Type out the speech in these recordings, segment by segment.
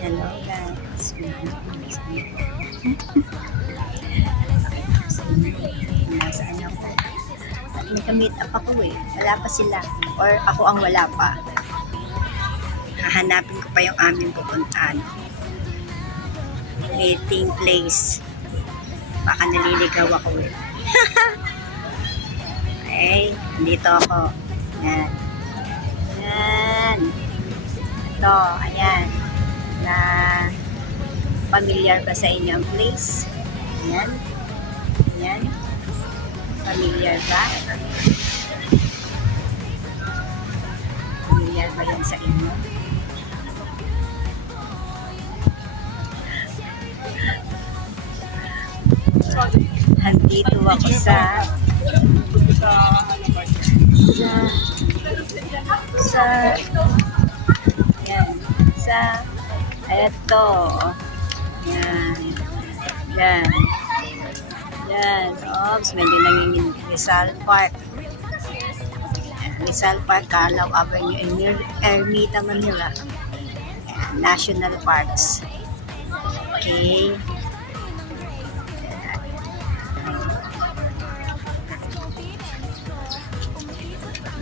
Hello guys, nasaan ako? At nag-meet up ako wala pa sila or ako ang wala pa. Hahanapin ko pa yung aming pupuntahan. Meeting place. Baka naliligaw ako Okay, dito ako. Yan. Yan. Ito, ayan. Na familiar ba sa inyo ang place? Ayan. Ayan. Familiar ba? Familiar ba yan sa inyo? Nandito ako sa yan, sa eto yan yan yan. Oops, medyo nangingin Rizal Park. Rizal Park, Calao Avenue, Ermita, Manila. National Parks. Okay.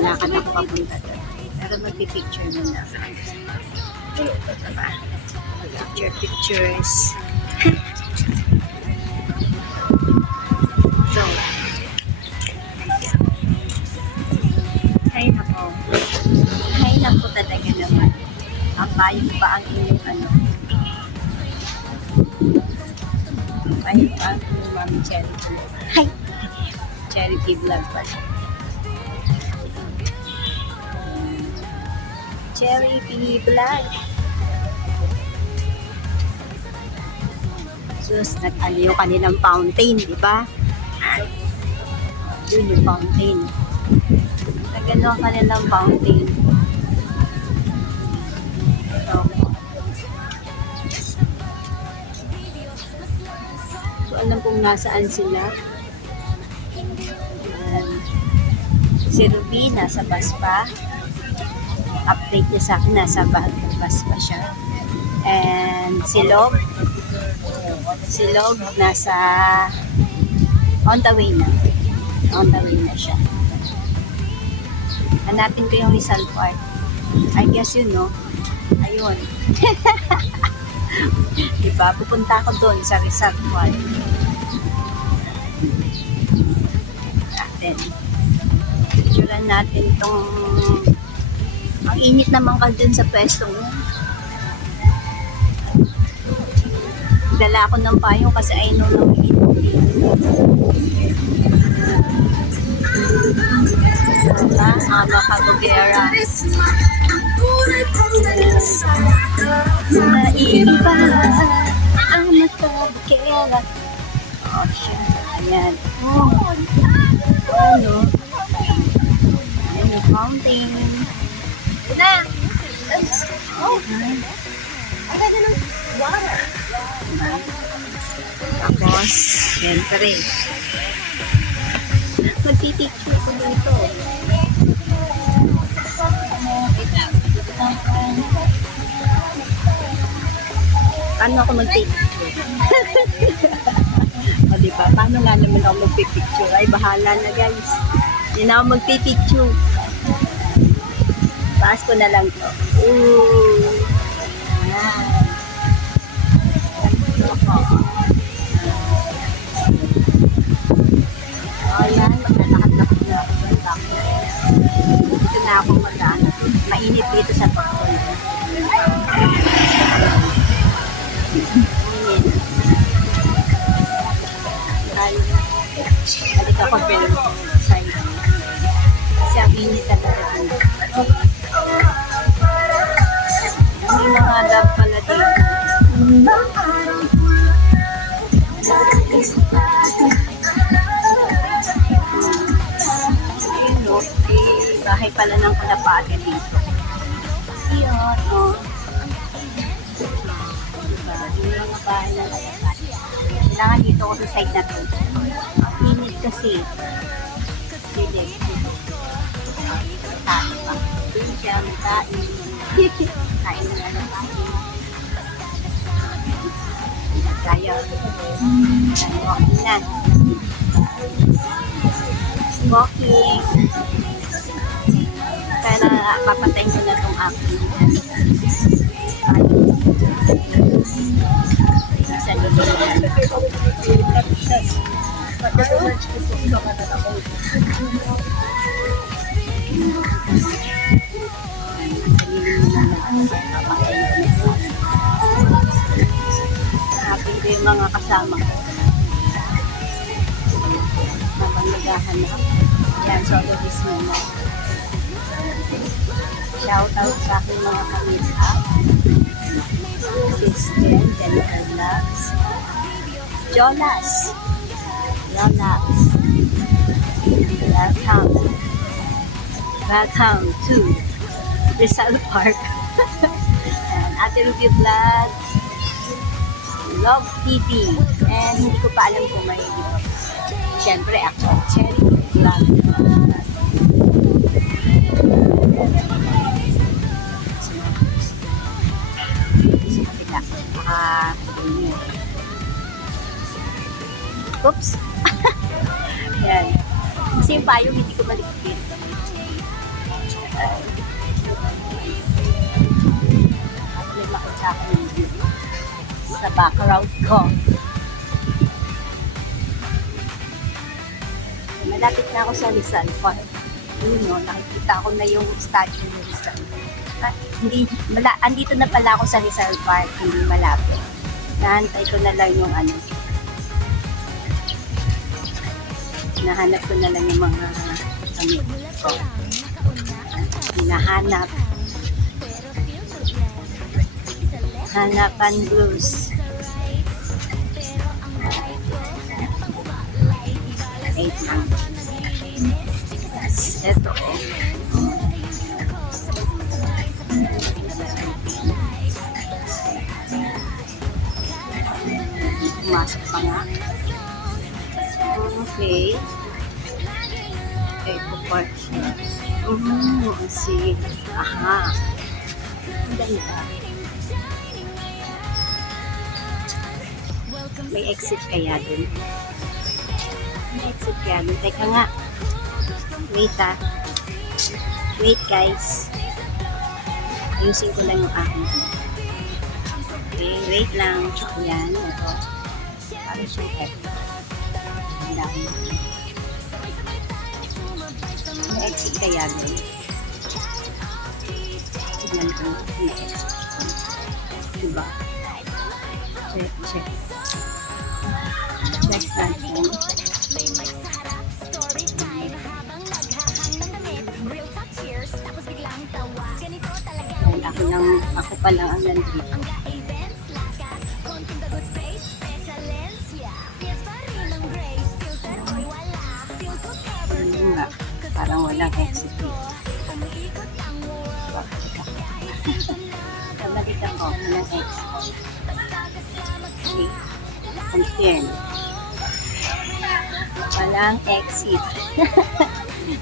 Lakad ako papunta doon. Pero magpipicture muna. Diba? Pictures. So, ay nako. Ay nako talaga naman. Ang bayo pa ang inyong ano. Bayo pa ang inyong Mami Charity. Hi! Charity vlog pa. Charity vlog. Sus, nag-ano yung kanilang fountain, di ba? Yun yung fountain. Nag-ano ang kanilang fountain. So, alam kong nasaan sila. Si Ruby, nasa bus pa. Update niya sa akin, nasa bus pa siya. And si Log, nasa on the way na. On the way na siya. Hanapin ko yung Rizal Park. I guess yun, no? Ayun. Diba? Pupunta ako doon sa Rizal Park. Picturean natin itong ang init naman ka dun sa pwesto mo. Dala ako ng payong kasi I know na may init. Diba? Ama Kabugera. Naiba Ama Kabugera. Oh, shit. Ayan. Oh. Ano? Ayan yung fountain. Na. Oh. Ang ganda ng water. Tapos, syempre, magpipicture ko dito. Paano ako magpipicture? O diba? Paano nga naman ako magpipicture? Ay, bahala na guys. Hindi na ako magpipicture. Paas ko na lang to. Ooh. Ayan. Ayan, maglalakad-lakad na ako. Dito na ako maglaan. Mainit dito sa Pakon. Balik ako doon sa iyo. Kasi ang init talaga dito. Ang inahanap pala dito. Bahay pala ng kalapate dito. Yun, oh. Diba? Yung mga bahay ng kalapate. Kailangan dito ako sa side na to. Ang init kasi. Pilit. Tayo pa. Doon siya, may kain. Kain na lang kain. Tayo. Walking na. Walking. Kaya papatay ko na itong aking sa happy ko yung mga kasama ko habang naghahanap. Yan, so this muna. Shout out sa aking mga pamilya, sister, Jennifer Vlogs, Jonas, welcome to Rizal Park. And Ate Ruby Vlog, Love TV, and hindi ko pa alam kung may siyempre ako, Cherry Vlog. Oops. Yan. Kasi yung payong hindi ko maligpit. May makita ko sa background ko. Malapit na ako sa Rizal Park. Yun, no, nakikita ko na yung statue ni Rizal. Andito na pala ako sa Rizal Park, hindi malapit. Nahantay ko na lang yung ano. Hinahanap ko na lang yung mga damit ko. Hinahanap. Hanapan blues. Wait lang. Yes, eto. Pumasok pa nga. Okay. Eco Park. See. Aha. Ang ganda. May exit kaya dun. May exit kaya dun. Teka nga. Wait ah. Wait guys. Ayusin ko lang yung akin. Okay, wait lang. Ayan. Ito. Parang siyang heavy. Ang dami. May exit kaya dun. Tignan ko. May exit. Diba? Check, check. Check natin. Ako pa lang ang nandito. Nga, parang walang exit dito. Kabalik ako, walang exit. Okay, confirm. Walang exit.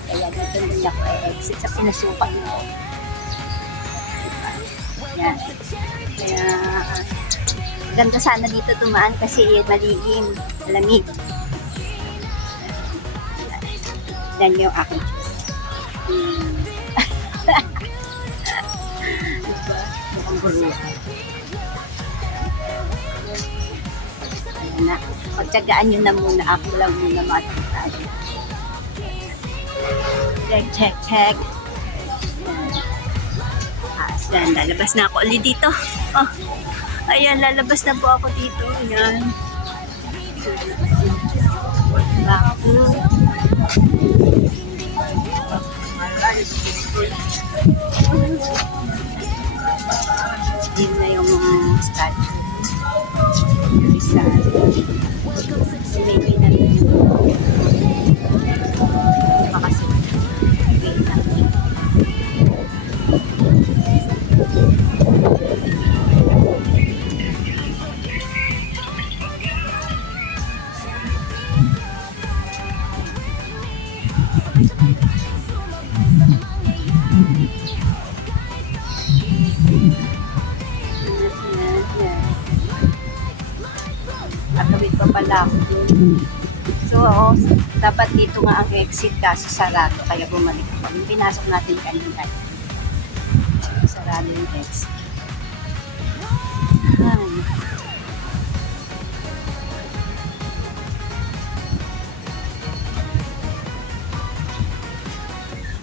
Kaya dito din ako exit sa pinasukan mo. Yan. Kaya ganda sana dito tumaan kasi maligim, malamig. Yan yung aking diba? Mukhang buruan. Ayan na. Pagtsagaan nyo na muna. Ako lang muna makita. Check, check, check. Ayan, lalabas na ako ulit dito. Oh, ayan, lalabas na po ako dito. Ayan. Baku. Yun na yung mga statue. Isa. Maybe na yun. Makasi. Wait lang. wala ako doon. So, dapat dito nga ang exit kaso sarado, kaya bumalik ako. Yung pinasok natin kanina, sarado yung exit. Ay.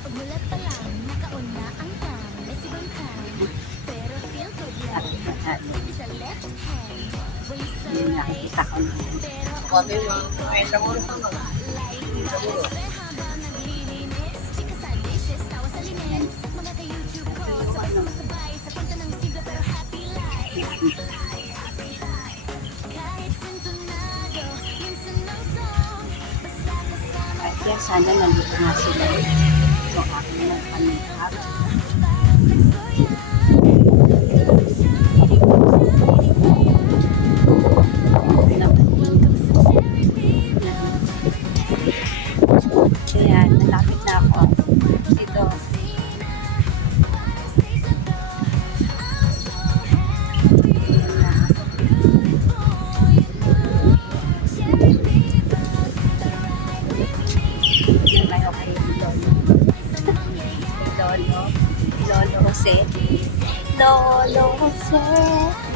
Pagmulat pa lang, nakaon na ang tam. May sibang kam, pero feel good lang. Sa left hand, waist sa Yun, right. nakikita ko na yun. Pero habang naglilinis, chika sa dishes, tawa sa linis. Mga ka-YouTube ko, sabay sa kwento ng sigla pero happy life. Kahit sintonado, minsan ng song, basta kasama At yan, sana nandito nga sila. So, ako na pamikap. Ayan, malapit na ako. Ito. Ayan na. Kayo kayo dito. Lolo Jose. Lolo Jose.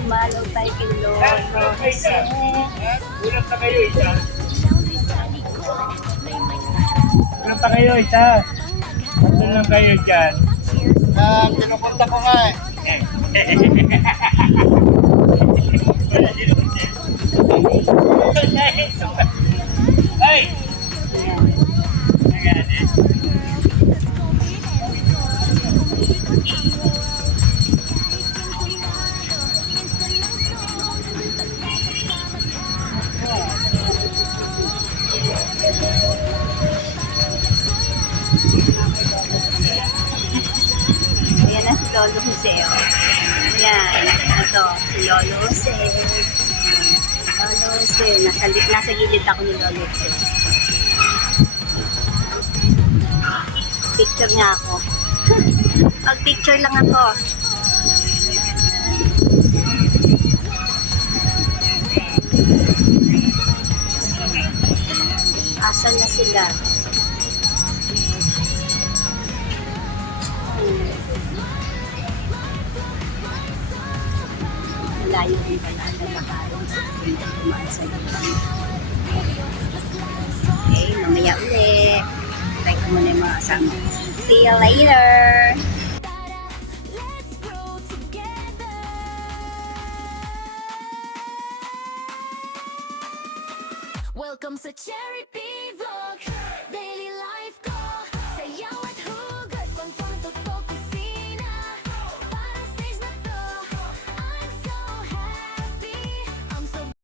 Malo tayo kay Lolo Jose. Ulam pa kayo isa. Ulam pa kayo isa. Tatlo lang kayo dyan. Pinupunta ko nga eh. Ay! Ayan. Ayan na si Lolo Jose. Oh. Ayan. Ito, si Lolo Jose. Lolo Jose. Nasa gilid ako ni Lolo Jose. Picture nga ako. Pag-picture lang ako. Asan na sila? Malayo din pala na makaroon sa dumaan sa labang. Okay, mamaya ulit. Try ko muna yung mga kasama. See you later! Let's grow together. Welcome sa Cherry Pea.